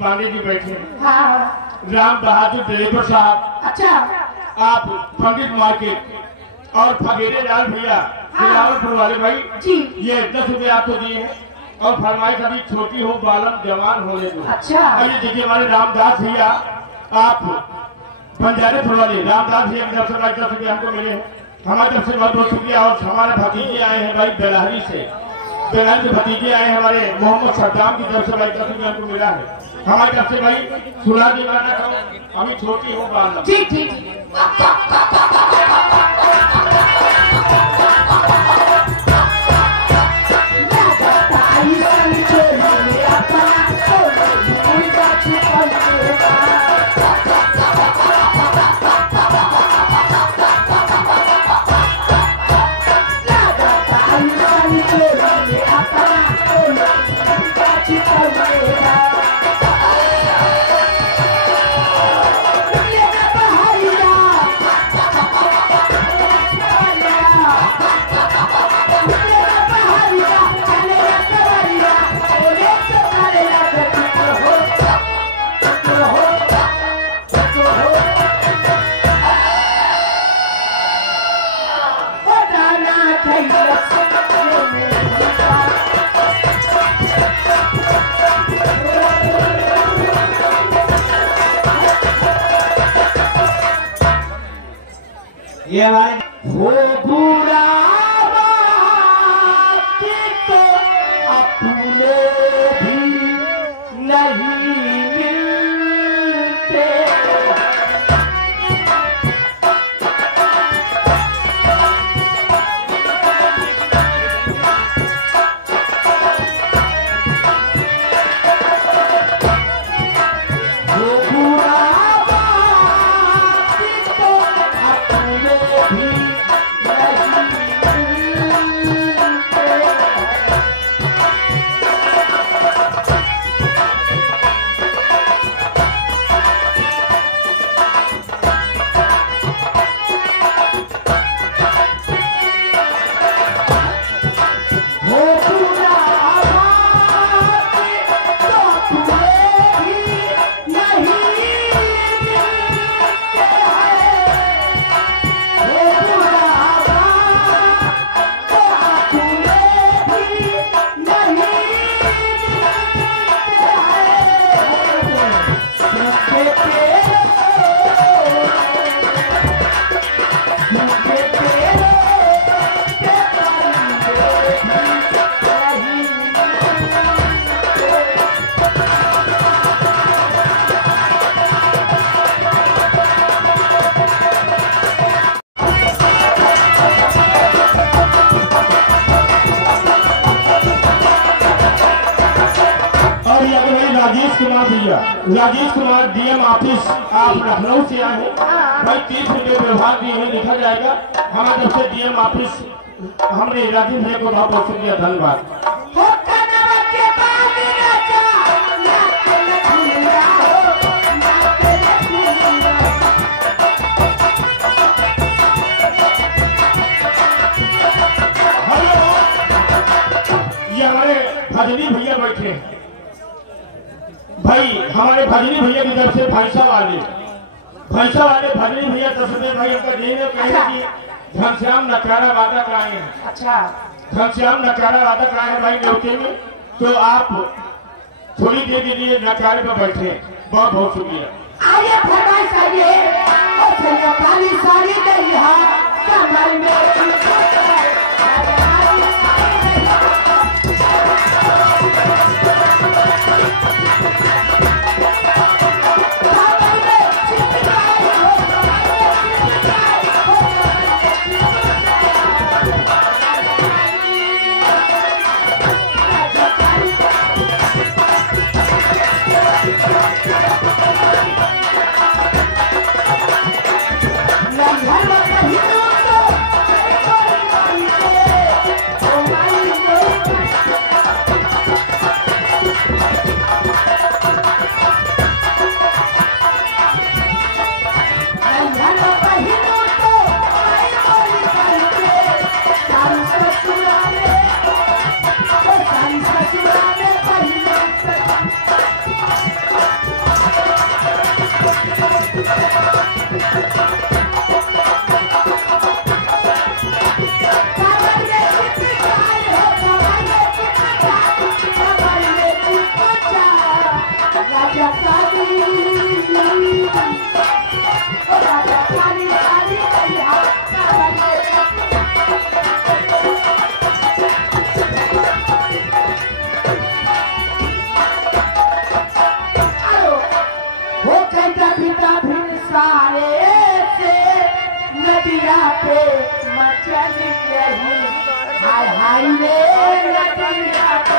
पांडे जी बैठे। हाँ। राम बहादुर ड्राइवर साहब। अच्छा। आप पंडित मार्केट और फगेरे लाल भैया दिलावरपुर वाले भाई जी। ये 10 रुपए आपको दिए हैं और फरमाइश अभी छोटी हो बालम जवान होने दो। अच्छा। अरे देखिए हमारे रामदास भैया आप बंजारे वाले रामदास भैया की तरफ से 10 रुपए हमको मिले हैं। हमारी तरफ से बहुत बहुत शुक्रिया। और हमारे भतीजे आए हैं भाई बेलाहरी से भतीजे आए हैं हमारे मोहम्मद सद्दाम की तरफ से भाई 10 रुपए हमको मिला है। हमारी तरफ से भाई सुना के गाना अभी छोटी हो बालम। ठीक ठीक। ये हमारे हो बुरा तो अपने भी नहीं मिलते। हो बुरा तो अपने भी राजेश कुमार डीएम ऑफिस आप लखनऊ से आए हैं भाई 30 रुपये व्यवहार दिए हैं लिखा जाएगा। हमारे तरफ से डीएम ऑफिस हमने राजेश भैया को बहुत बहुत शुक्रिया धन्यवाद। ये हमारे भजनी भैया बैठे हैं भाई हमारे भजनी भैया की तरफ से भैंसा वाले भजनी भैया 10 रुपये भाई उनका देने कहे कि घनश्याम नकारा वादक आए हैं। अच्छा। घनश्याम नकारा वादक आए हैं भाई न्योते में तो आप थोड़ी देर के लिए नकारे पर बैठे। बहुत बहुत शुक्रिया। आइए फरमाइश आइए और खाली साड़ी नहीं कमर में लगता फिर सारे से नदिया पे मचल रही हाय हाय रे नदिया पे।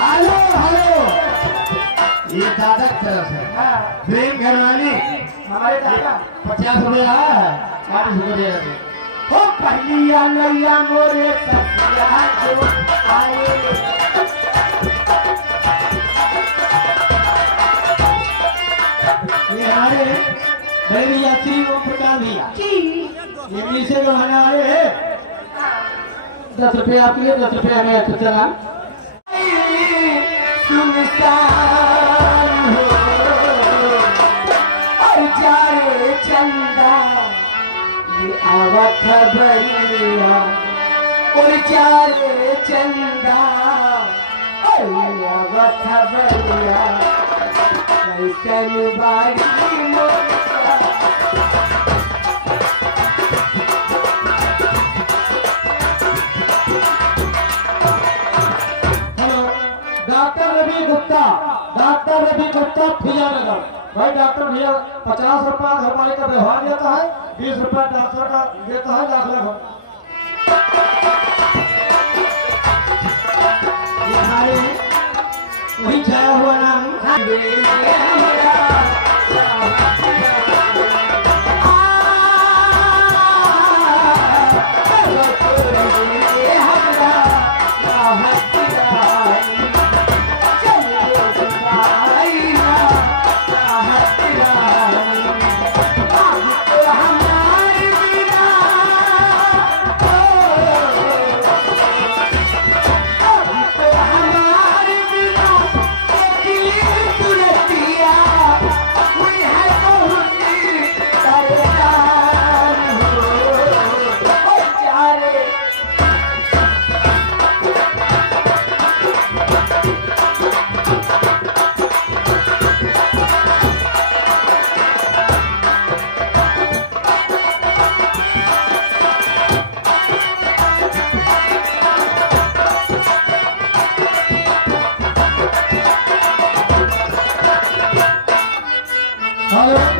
हेलो हेलो, ये दादा की तरफ से प्रेम घरवाली हमारे दादा 50 रुपया है, 40 रुपये दे रहे हो पहलिया नैया मोरे ससिया जो आए। ये हमारे बड़े यात्री ओम प्रकाश भैया दिल्ली से जो हमारे आए 10 रुपये आपके लिए, 10 रुपये हमें तो चला। सुनसान हो और जाए चंदा ये आवत खबरिया और जाए चंदा और ये आवत खबरिया कैसन बारी मोरा। डॉक्टर रवि गुप्ता फिजानगर भाई। डॉक्टर भैया 50 रुपया हमारे का व्यवहार देता है, 20 रुपया डॉक्टर का देता है। दाखिला हमारे वही छाया हुआ नाम हेलो